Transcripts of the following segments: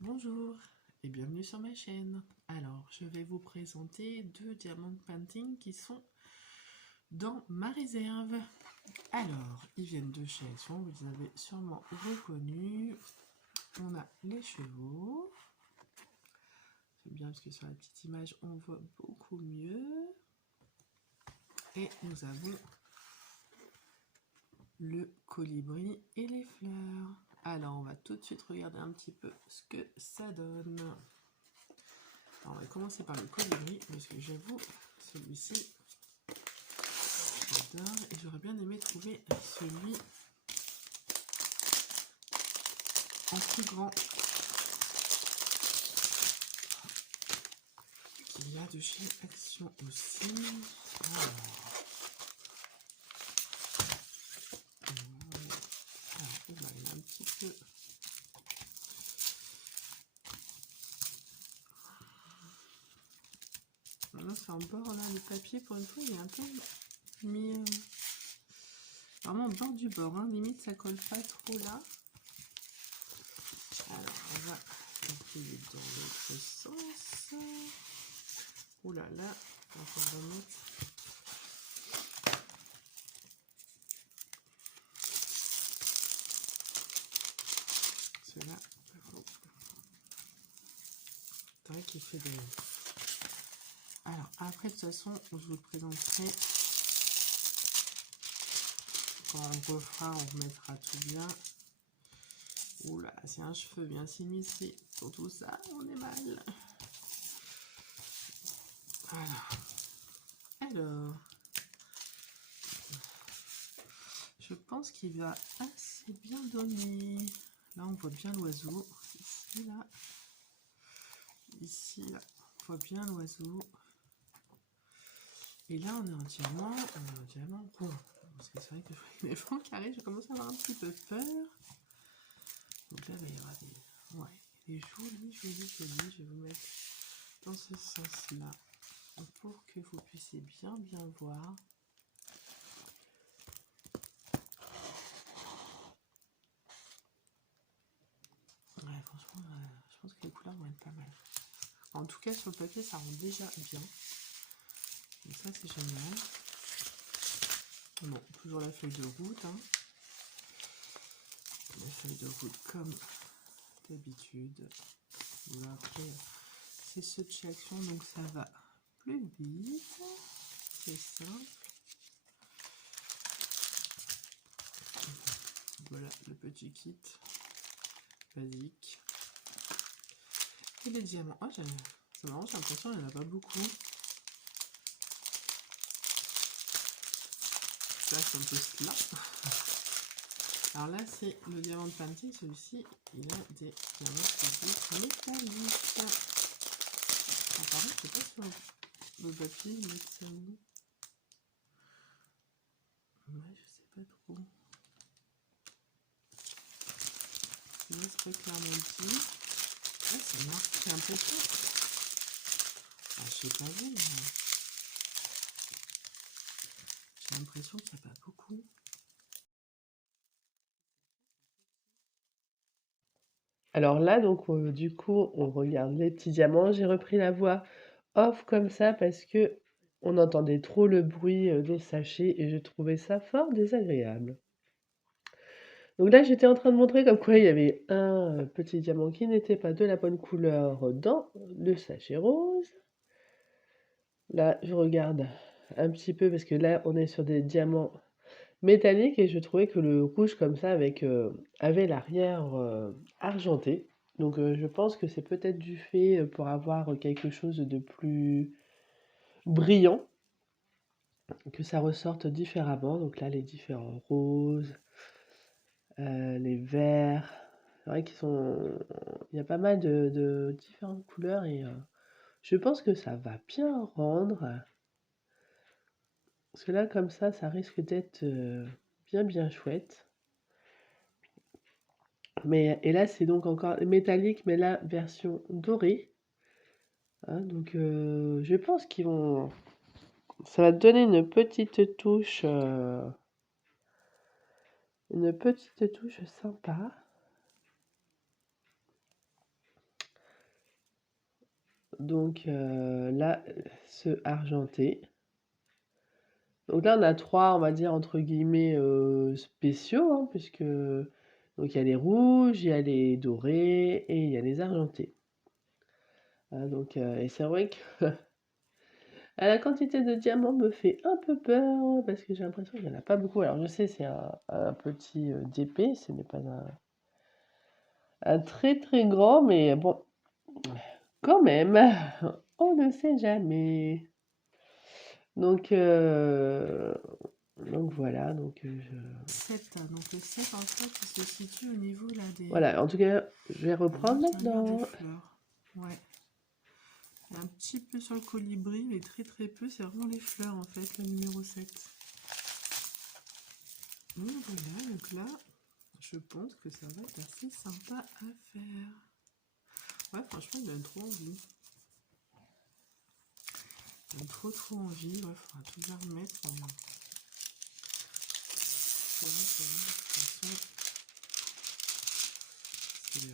Bonjour et bienvenue sur ma chaîne. Alors, je vais vous présenter deux diamants painting qui sont dans ma réserve. Alors, ils viennent de chez Action, vous les avez sûrement reconnus. On a les chevaux. C'est bien parce que sur la petite image, on voit beaucoup mieux. Et nous avons le colibri et les fleurs. Alors, on va tout de suite regarder un petit peu ce que ça donne. Alors, on va commencer par le colibri, parce que j'avoue, celui-ci, j'adore. Et j'aurais bien aimé trouver celui en plus grand qu'il y a de chez Action aussi. Alors, il y a un petit peu. Maintenant, c'est en bord là, le papier, pour une fois, il est un peu mis vraiment au bord du bord. Hein. Limite, ça colle pas trop là. Alors, on va plier dans l'autre sens. Oh là là, on va mettre. Cela, c'est vrai qu'il fait des. Alors, après, de toute façon, je vous le présenterai. Quand on refera, on remettra tout bien. Oula, c'est un cheveu bien s'immiscer. Pour tout ça, on est mal. Voilà. Alors, je pense qu'il va assez bien donner. Là, on voit bien l'oiseau. Ici, là. Ici, là. On voit bien l'oiseau. Et là, on est en diamant. On est en diamant rond. Parce que c'est vrai que je vois les fonds carrés, je commence à avoir un petit peu peur. Donc là, il va y avoir des... Ouais, des jolis. Je vais vous mettre dans ce sens-là. Pour que vous puissiez bien voir. Ouais, franchement, je pense que les couleurs vont être pas mal. En tout cas, sur le papier, ça rend déjà bien. Donc ça, c'est génial. Bon, toujours la feuille de route. Hein. La feuille de route comme d'habitude. Bon, après, c'est ceux de chez Action, donc ça va plus vite. C'est simple. Voilà le petit kit basique. Et les diamants. Oh, c'est marrant, j'ai l'impression qu'il n'y en a pas beaucoup. Là, c'est un peu cela. Alors là, c'est le diamant de painting. Celui-ci, il a des diamants physiques métalliques. Alors, par contre, je sais pas sur le papier, il met ça où. Ouais, je sais pas trop. C'est pas clairement dit. Ah, c'est marqué un peu ça. Ah, je sais pas vous, mais j'ai l'impression qu'il n'y a pas beaucoup. Alors là, donc du coup, on regarde les petits diamants. J'ai repris la voix off comme ça parce que on entendait trop le bruit des sachets et je trouvais ça fort désagréable. Donc là, j'étais en train de montrer comme quoi il y avait un petit diamant qui n'était pas de la bonne couleur dans le sachet rose. Là, je regarde un petit peu parce que là, on est sur des diamants métalliques et je trouvais que le rouge comme ça avec avait l'arrière argenté. Donc je pense que c'est peut-être du fait pour avoir quelque chose de plus brillant, que ça ressorte différemment. Donc là, les différents roses, les verts. C'est vrai qu'ils sont. Il y a pas mal de différentes couleurs et je pense que ça va bien rendre. Parce que là, comme ça risque d'être bien chouette. Mais, et là, c'est donc encore métallique, mais là, version dorée. Hein, donc, je pense qu'ils vont. Ça va donner une petite touche sympa. Donc là, ce argenté. Donc là, on a 3, on va dire, entre guillemets, spéciaux, hein, puisque donc il y a les rouges, il y a les dorés et il y a les argentés. Donc et c'est vrai que la quantité de diamants me fait un peu peur parce que j'ai l'impression qu'il y en a pas beaucoup. Alors je sais, c'est un petit, d'épée, ce n'est pas un très, très grand, mais bon, quand même, on ne sait jamais. Donc voilà, donc je 7. Donc le 7 en fait, il se situe au niveau là des... voilà, en tout cas, je vais à reprendre l'intérieur des maintenant. fleurs. Ouais. Il y a un petit peu sur le colibri, mais très très peu. C'est vraiment les fleurs en fait, le numéro 7. Donc voilà, donc là, je pense que ça va être assez sympa à faire. Ouais, franchement, il donne trop envie. Il donne trop envie. Ouais, faudra tout bien remettre. C'est vrai, de toute façon, c'est...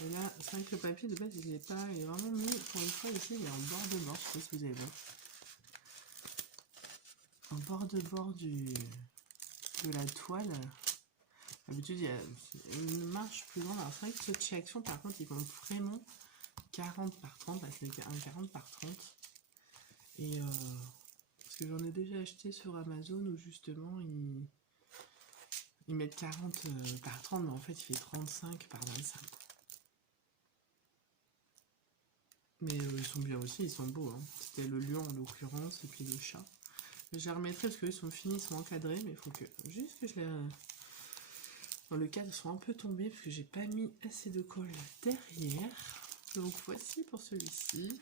Et là, c'est vrai que le papier de base, il est pas... Il est vraiment mis, pour une fois, ici, il est en bord de bord. Je sais pas si vous avez vu. En bord de bord de la toile. D'habitude, il y a une marge plus grande. Alors, c'est vrai que ceux de chez Action, par contre, ils comptent vraiment 40 par 30. Là, c'est un 40 par 30. Et parce que j'en ai déjà acheté sur Amazon où justement, ils mettent 40 par 30, mais en fait, il fait 35 par 25. Mais ils sont bien aussi, ils sont beaux. Hein. C'était le lion en l'occurrence, et puis le chat. Je les remettrai parce qu'ils sont finis, ils sont encadrés, mais il faut que juste que je les... Dans le cadre, ils sont un peu tombés parce que j'ai pas mis assez de colle derrière. Donc voici pour celui-ci.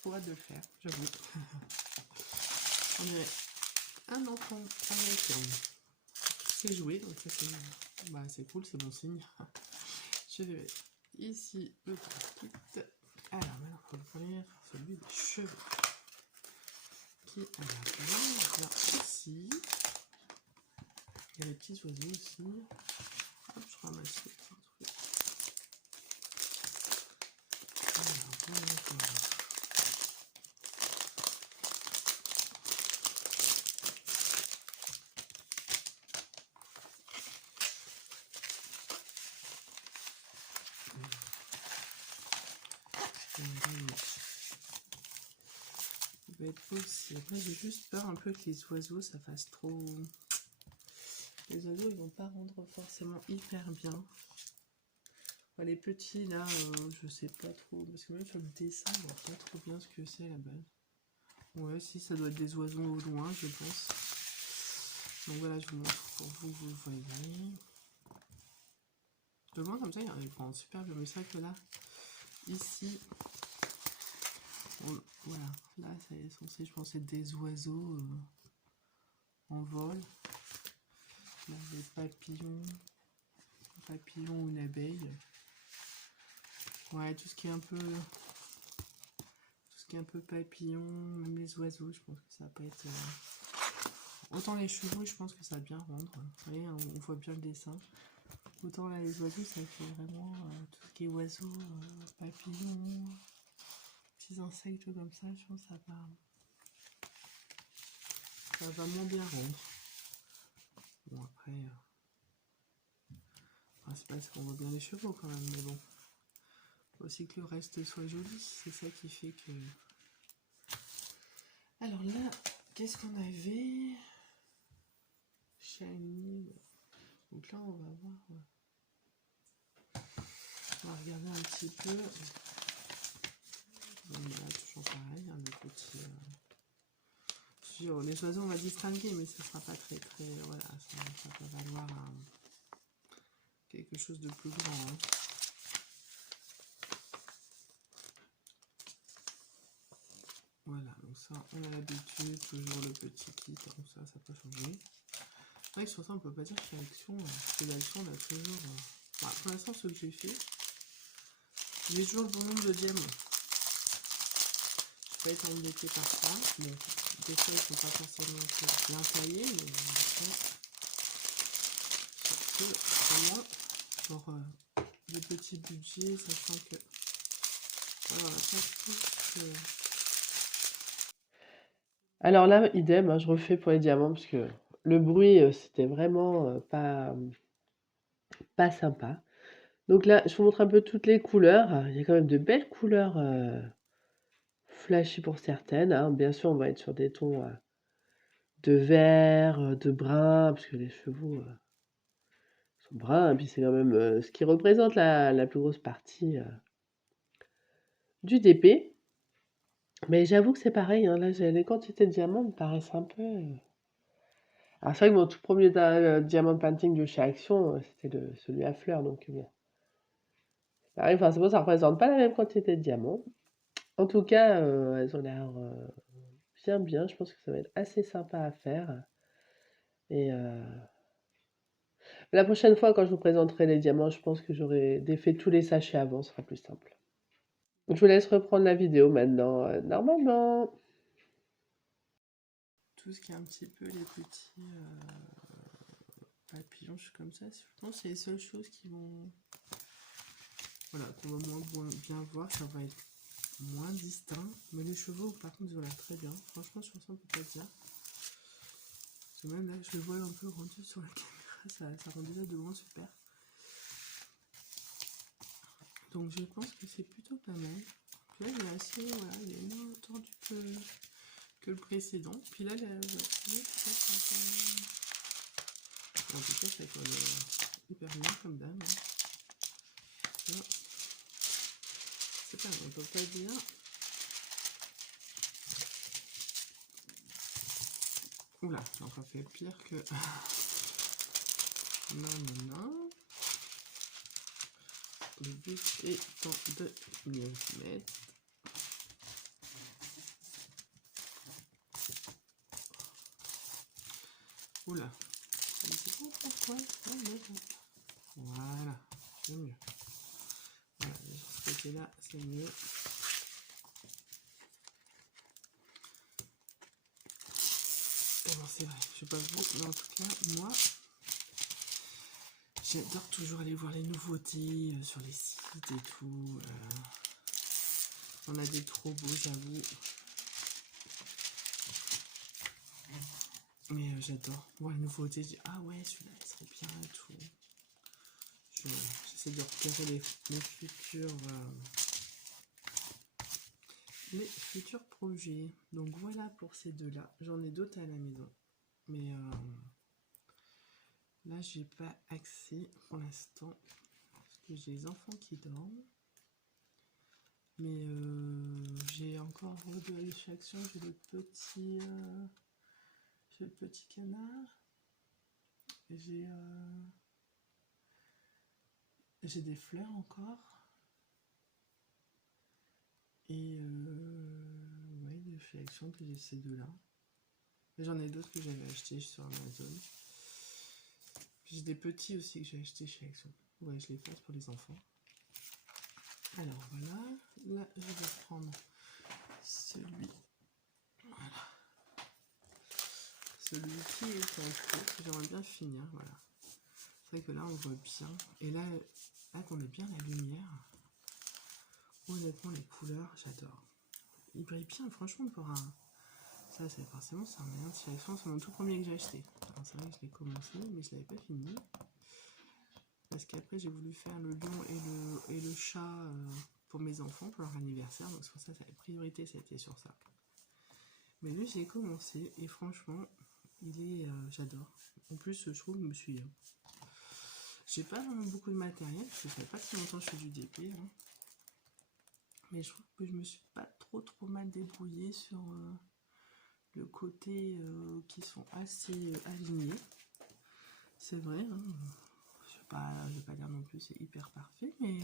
Trop hâte de le faire, j'avoue. On dirait un enfant avec ses jouets, donc ça c'est cool, c'est bon signe. Je vais mettre ici le kit. Alors maintenant, il faut ouvrir celui des cheveux. Qui est à l'intérieur ici. Il y a les petits oiseaux aussi. Hop, je ramasse les petits trucs. Alors, ça va être possible. Moi, j'ai juste peur un peu que les oiseaux, ça fasse trop... Les oiseaux, ils vont pas rendre forcément hyper bien. Enfin, les petits, là, je sais pas trop. Parce que même sur le dessin, on voit pas trop bien ce que c'est à la base. Ouais, si, ça doit être des oiseaux au loin, je pense. Donc voilà, je vous montre pour vous, vous le voyez. De loin, comme ça, il prend super bien. Mais c'est vrai que là, ici, voilà, là, c'est censé, je pense, être des oiseaux en vol. Là, des papillons, un papillon ou une abeille. Ouais, tout ce qui est un peu papillon, même les oiseaux, je pense que ça va pas être... Autant les chevaux, je pense que ça va bien rendre. Vous voyez, on voit bien le dessin. Autant là, les oiseaux, ça fait vraiment tout ce qui est oiseaux, papillons, petits insectes comme ça, je pense que ça va moins bien rendre. Bon, après, c'est parce qu'on voit bien les chevaux quand même, mais bon. Faut aussi que le reste soit joli, c'est ça qui fait que... Alors là, qu'est-ce qu'on avait? Shiny. Donc là, on va voir... On va regarder un petit peu. Donc là, toujours pareil, hein, le petit... les oiseaux, on va distinguer, mais ce sera pas très... Voilà, ça peut valoir quelque chose de plus grand. Hein. Voilà, donc ça, on a l'habitude, toujours le petit kit, donc ça peut changer. C'est vrai que sur ça, on peut pas dire qu'il y a Action, parce que l'Action, on a toujours... Voilà, pour l'instant, ce que j'ai fait, j'ai toujours le bon nombre de diamants. Je vais pas être embêtée par ça. Bon, des fois, ils sont pas forcément bien taillés, mais surtout, vraiment, pour des petits budgets, sachant que alors la Alors là, idem, hein, je refais pour les diamants parce que le bruit, c'était vraiment pas sympa. Donc là, je vous montre un peu toutes les couleurs. Il y a quand même de belles couleurs flashy pour certaines, hein. Bien sûr, on va être sur des tons de vert, de brun, parce que les chevaux sont bruns, et puis c'est quand même ce qui représente la plus grosse partie du DP. Mais j'avoue que c'est pareil, hein, là, les quantités de diamants me paraissent un peu... Alors c'est vrai que mon tout premier diamant painting de chez Action, c'était celui à fleurs, donc bon. Pareil, enfin, c'est bon, ça représente pas la même quantité de diamants. En tout cas, elles ont l'air bien bien. Je pense que ça va être assez sympa à faire. Et la prochaine fois, quand je vous présenterai les diamants, je pense que j'aurai défait tous les sachets avant, ce sera plus simple. Je vous laisse reprendre la vidéo maintenant, normalement. tout ce qui est un petit peu les petits papillons, comme ça, je pense que c'est les seules choses qui vont, voilà, qu'on va moins bien voir, ça va être moins distinct. Mais les chevaux, par contre, ils ont l'air très bien. Franchement, sur ça, on peut pas dire. Parce que même là, je le vois un peu rendu sur la caméra, ça rend déjà de loin super. Donc je pense que c'est plutôt pas mal. Là, il est assez, voilà, il est moins tendu que le précédent. Puis là, en tout cas, ça colle hyper bien comme dame. Hein. C'est pas, on peut pas dire. Oula, j'ai encore fait pire que. Non. Le but étant de mieux mettre. Oula, je ne sais pas pourquoi. Voilà, c'est mieux. Voilà, ce côté-là, c'est mieux. Bon, c'est vrai, je sais pas vous, mais en tout cas, moi, j'adore toujours aller voir les nouveautés sur les sites et tout. On a des trop beaux, j'avoue. Mais j'adore voir les nouveautés. Je dis, ah ouais, celui-là, il serait bien et tout. J'essaie de repérer mes futurs projets. Donc voilà pour ces deux-là. J'en ai d'autres à la maison. Mais là, j'ai pas accès pour l'instant. Parce que j'ai les enfants qui dorment. Mais j'ai encore de chez Action, j'ai le petit canard. J'ai des fleurs encore. Et ouais, de chez Action que j'ai ces deux-là. J'en ai d'autres que j'avais acheté sur Amazon. J'ai des petits aussi que j'ai acheté chez Action. Ouais, je les place pour les enfants. Alors voilà, là je vais prendre celui. Voilà. Celui-ci est en cours, j'aimerais bien finir, voilà. C'est vrai que là on voit bien. Et là qu'on a bien la lumière. Honnêtement les couleurs, j'adore. Il brille bien, franchement pour un. Ça c'est forcément c'est un moyen de sélection, c'est mon tout premier que j'ai acheté. Alors c'est vrai que je l'ai commencé, mais je l'avais pas fini. Parce qu'après j'ai voulu faire le lion et le chat pour mes enfants, pour leur anniversaire. Donc c'est pour ça que la priorité ça a été sur ça. Mais lui j'ai commencé et franchement, j'adore. En plus je trouve que je me suis... j'ai pas vraiment beaucoup de matériel, parce que ça fait pas très longtemps que je fais du DP. Hein. Mais je trouve que je me suis pas trop mal débrouillée sur le côté qui sont assez alignés. C'est vrai, hein. Je vais pas dire non plus c'est hyper parfait, mais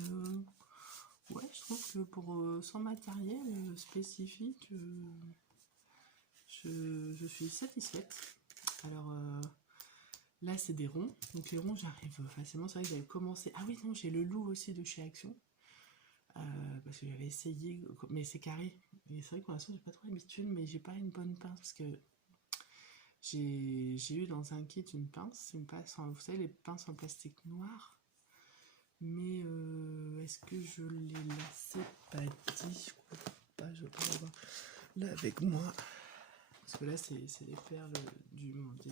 ouais, je trouve que pour sans matériel spécifique, je suis satisfaite. Alors là, c'est des ronds. Donc les ronds, j'arrive facilement. C'est vrai que j'avais commencé. Ah oui, non, j'ai le loup aussi de chez Action. Parce que j'avais essayé, mais c'est carré. Et c'est vrai que pour l'instant, j'ai pas trop l'habitude, mais j'ai pas une bonne pince parce que j'ai eu dans un kit une pince, vous savez, les pinces en plastique noir. Mais est-ce que je l'ai là? C'est pas dit, je crois pas, je peux l'avoir là avec moi. Parce que là, c'est les perles du monde.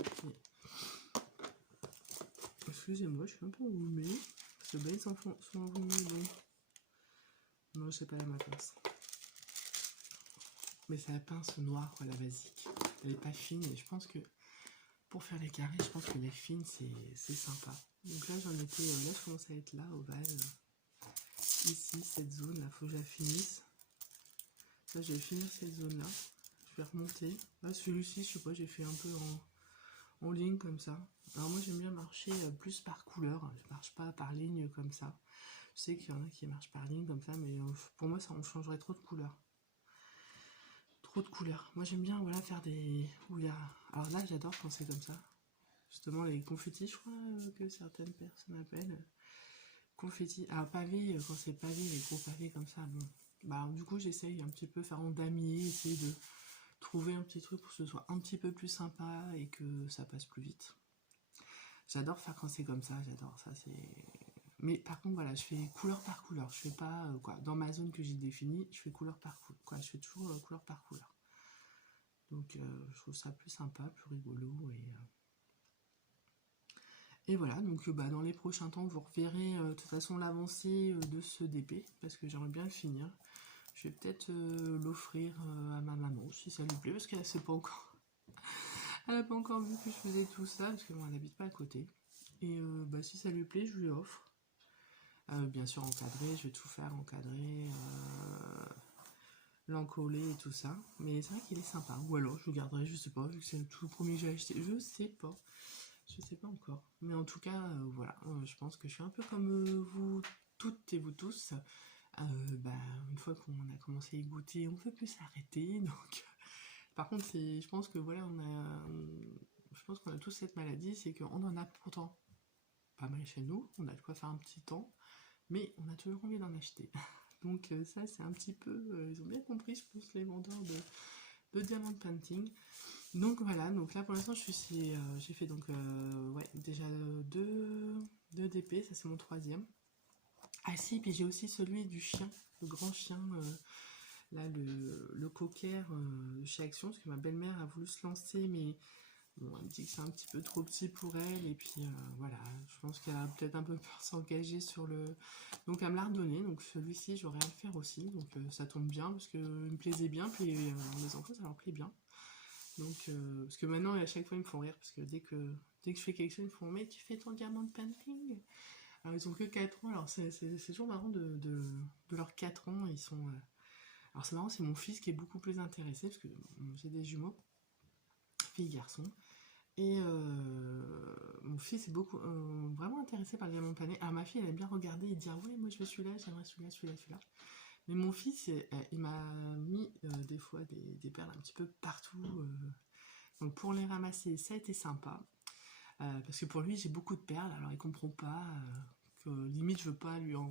Excusez-moi, je suis un peu enrhumée. Parce que ben, ils sont enrhumés, donc. Non, c'est pas la ma pince. Mais c'est la pince noire, quoi, la basique. Elle est pas fine et je pense que pour faire les carrés, je pense que les fines, c'est sympa. Donc là, j'en étais. Là, je commence à être là, ovale. Ici, cette zone, là, faut que je la finisse. Là, je vais finir cette zone-là. Je vais remonter. Là, celui-ci, je sais pas, j'ai fait un peu en ligne comme ça. Alors moi, j'aime bien marcher plus par couleur. Je marche pas par ligne comme ça. Je sais qu'il y en a qui marchent par ligne comme ça, mais pour moi, ça en changerait trop de couleurs. Trop de couleurs. Moi, j'aime bien, voilà, faire des... Où il y a... Alors là, j'adore quand c'est comme ça. Justement, les confettis, je crois que certaines personnes appellent. Confettis. Alors, pavé, quand c'est pavé, les gros pavés comme ça, bon. Bah, du coup, j'essaye un petit peu faire en damier, essayer de trouver un petit truc pour que ce soit un petit peu plus sympa et que ça passe plus vite. J'adore faire quand c'est comme ça, j'adore ça, c'est... Mais par contre, voilà, je fais couleur par couleur. Je fais pas, quoi, dans ma zone que j'ai définie, je fais couleur par couleur, quoi. Je fais toujours couleur par couleur. Donc, je trouve ça plus sympa, plus rigolo et voilà, donc bah, dans les prochains temps, vous reverrez de toute façon l'avancée de ce DP, parce que j'aimerais bien le finir. Je vais peut-être l'offrir à ma maman, si ça lui plaît, parce qu'elle sait pas encore. Elle n'a pas encore vu que je faisais tout ça, parce qu'elle n'habite pas à côté. Et bah, si ça lui plaît, je lui offre. Bien sûr encadré, je vais tout faire encadrer, l'encoller et tout ça. Mais c'est vrai qu'il est sympa. Ou alors je le garderai, je sais pas, vu que c'est le tout premier que j'ai acheté. Je sais pas. Je sais pas encore. Mais en tout cas, voilà. Je pense que je suis un peu comme vous toutes et vous tous. Bah, une fois qu'on a commencé à y goûter, on ne peut plus s'arrêter. Donc, par contre, je pense que voilà, je pense qu'on a tous cette maladie, c'est qu'on en a pourtant pas mal chez nous. On a de quoi faire un petit temps, mais on a toujours envie d'en acheter. Donc ça, c'est un petit peu, ils ont bien compris, je pense, les vendeurs de diamant painting. Donc voilà, donc là pour l'instant j'ai fait donc ouais, déjà deux DP, ça c'est mon troisième. Ah si, puis j'ai aussi celui du chien, le grand chien, là le cocker chez Action, parce que ma belle-mère a voulu se lancer, mais bon, elle me dit que c'est un petit peu trop petit pour elle, et puis voilà, je pense qu'elle a peut-être un peu peur de s'engager sur le... Donc elle me l'a redonné, donc celui-ci j'aurais à le faire aussi, donc ça tombe bien, parce qu'il me plaisait bien, puis mes enfants ça leur plaît bien. Donc, parce que maintenant, à chaque fois, ils me font rire, parce que dès que je fais quelque chose, ils me font mais tu fais ton diamant de painting. Alors, ils ont que 4 ans, alors c'est toujours marrant de leurs 4 ans, ils sont. Alors, c'est marrant, c'est mon fils qui est beaucoup plus intéressé, parce que j'ai des jumeaux, fille-garçon. Et mon fils est beaucoup vraiment intéressé par le diamant pané. Alors, ma fille, elle aime bien regarder et dire ouais, moi je veux celui-là, j'aimerais celui-là, celui-là, celui-là. Mais mon fils, il m'a mis des fois des perles un petit peu partout. Donc pour les ramasser, ça a été sympa. Parce que pour lui, j'ai beaucoup de perles, alors il comprend pas. Que limite, je veux pas lui en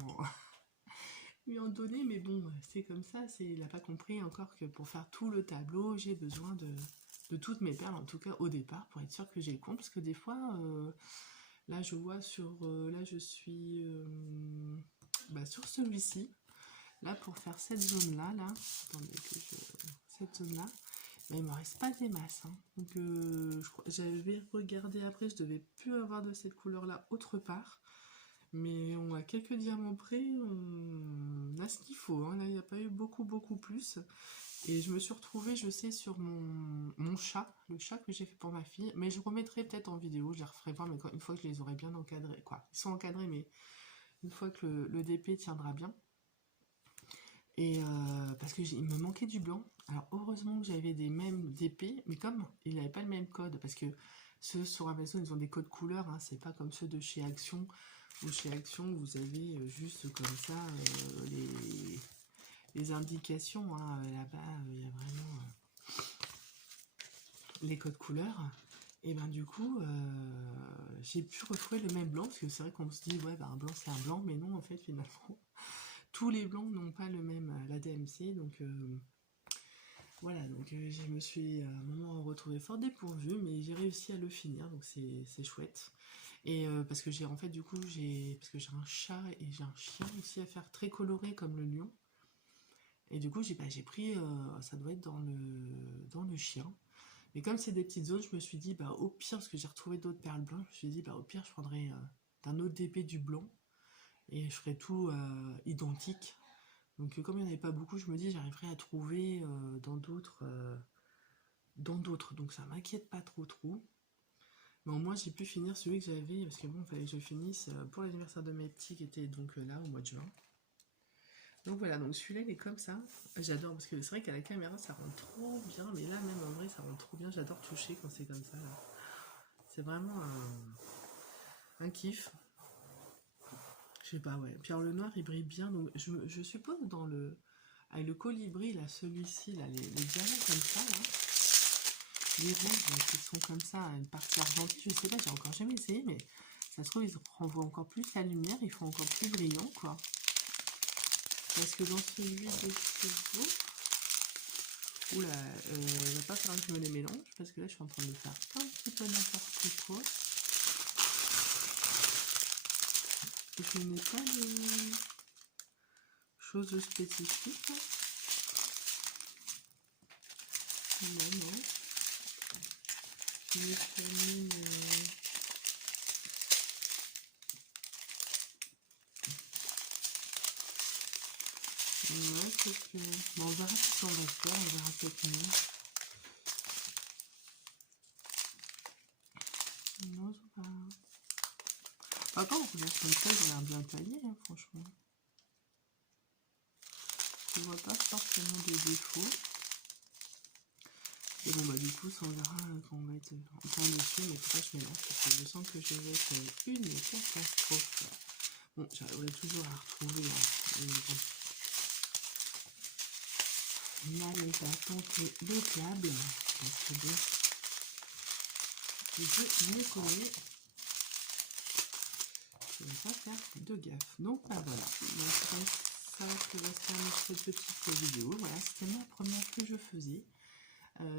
donner, mais bon, c'est comme ça. Il n'a pas compris encore que pour faire tout le tableau, j'ai besoin de toutes mes perles, en tout cas au départ, pour être sûr que j'ai le compte. Parce que des fois, là, je vois sur. Là, je suis sur celui-ci. Là, pour faire cette zone-là, là. Attendez que je. Cette zone-là. Mais il me reste pas des masses. Hein. Donc j'avais regardé après, je devais plus avoir de cette couleur-là autre part. Mais on a quelques diamants près, on a ce qu'il faut. Hein. Là, il n'y a pas eu beaucoup, beaucoup plus. Et je me suis retrouvée, je sais, sur mon chat, le chat que j'ai fait pour ma fille. Mais je remettrai peut-être en vidéo, je les referai voir, mais une fois que je les aurai bien encadrés. Quoi. Ils sont encadrés, mais une fois que le DP tiendra bien. Et parce qu'il me manquait du blanc. Alors heureusement que j'avais des mêmes DP, mais comme il n'avait pas le même code, parce que ceux sur Amazon ils ont des codes couleurs, hein, c'est pas comme ceux de chez Action, où chez Action vous avez juste comme ça les indications. Hein, là-bas il y a vraiment les codes couleurs. Et ben du coup j'ai pu retrouver le même blanc, parce que c'est vrai qu'on se dit ouais bah, un blanc c'est un blanc, mais non en fait finalement tous les blancs n'ont pas le même la DMC, donc voilà, donc je me suis à un moment retrouvé fort dépourvu, mais j'ai réussi à le finir, donc c'est chouette. Et parce que j'ai en fait du coup parce que j'ai un chat et j'ai un chien aussi à faire très coloré comme le lion. Et du coup j'ai pris ça doit être dans le chien. Mais comme c'est des petites zones, je me suis dit bah au pire parce que j'ai retrouvé d'autres perles blanches, je me suis dit bah au pire je prendrais d'un autre DP du blanc et je ferais tout identique. Donc comme il n'y en avait pas beaucoup, je me dis j'arriverai à trouver dans d'autres. Donc ça m'inquiète pas trop. Mais au moins j'ai pu finir celui que j'avais parce que bon, il fallait que je finisse pour l'anniversaire de mes petits qui était donc là au mois de juin. Donc voilà, donc celui-là il est comme ça. J'adore parce que c'est vrai qu'à la caméra ça rend trop bien, mais là même en vrai ça rend trop bien. J'adore toucher quand c'est comme ça. Là. C'est vraiment un kiff. Je sais pas, ouais. Puis alors le noir il brille bien, donc je suppose dans le. Avec le colibri, là, celui-ci, là, les diamants comme ça, là, les rouges là, qui sont comme ça, une partie argentée, je sais pas, j'ai encore jamais essayé, mais ça se trouve, ils renvoient encore plus la lumière, ils font encore plus brillant, quoi. Parce que dans celui de chevaux, oula, il va pas falloir que je me les mélange, parce que là, je suis en train de faire un petit peu n'importe quoi. Et je n'ai pas de choses spécifiques. Non. Je vais terminer. Ouais, peut-être que. Bon, on verra si ça va se faire, on verra peut-être mieux. Non, c'est pas. Par contre, regarde comme ça, il a l'air bien taillé, hein, franchement. Je vois pas forcément de défauts. Et bon, bah, du coup, ça on verra quand on va être en temps dessus, mais faut pas que je mélange parce que je sens que je vais être une catastrophe. Bon, j'arriverai toujours à retrouver, hein, mais bon. Là, on va tenter le câble, parce que bon, je vais m'y coller. Je ne vais pas faire de gaffe. Donc, bah voilà. Donc, ça que va se terminer cette petite vidéo. Voilà, c'était la première que je faisais.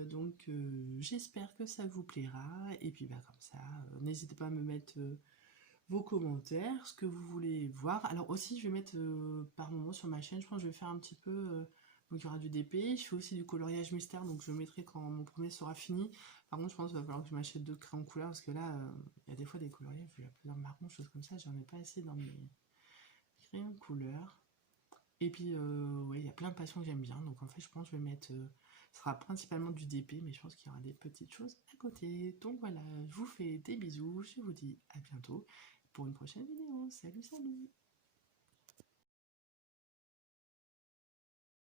Donc j'espère que ça vous plaira et puis bah comme ça n'hésitez pas à me mettre vos commentaires, ce que vous voulez voir. Alors aussi je vais mettre par moment sur ma chaîne, je pense que je vais faire un petit peu donc il y aura du DP, je fais aussi du coloriage mystère donc je le mettrai quand mon premier sera fini. Par contre je pense qu'il va falloir que je m'achète d'autres crayons couleur parce que là il y a des fois des coloriages, il y a plusieurs marrons, choses comme ça, j'en ai pas assez dans mes crayons couleur. Et puis, ouais, il y a plein de passions que j'aime bien. Donc, en fait, je pense que je vais mettre. Ce sera principalement du DP, mais je pense qu'il y aura des petites choses à côté. Donc, voilà, je vous fais des bisous. Je vous dis à bientôt pour une prochaine vidéo. Salut, salut!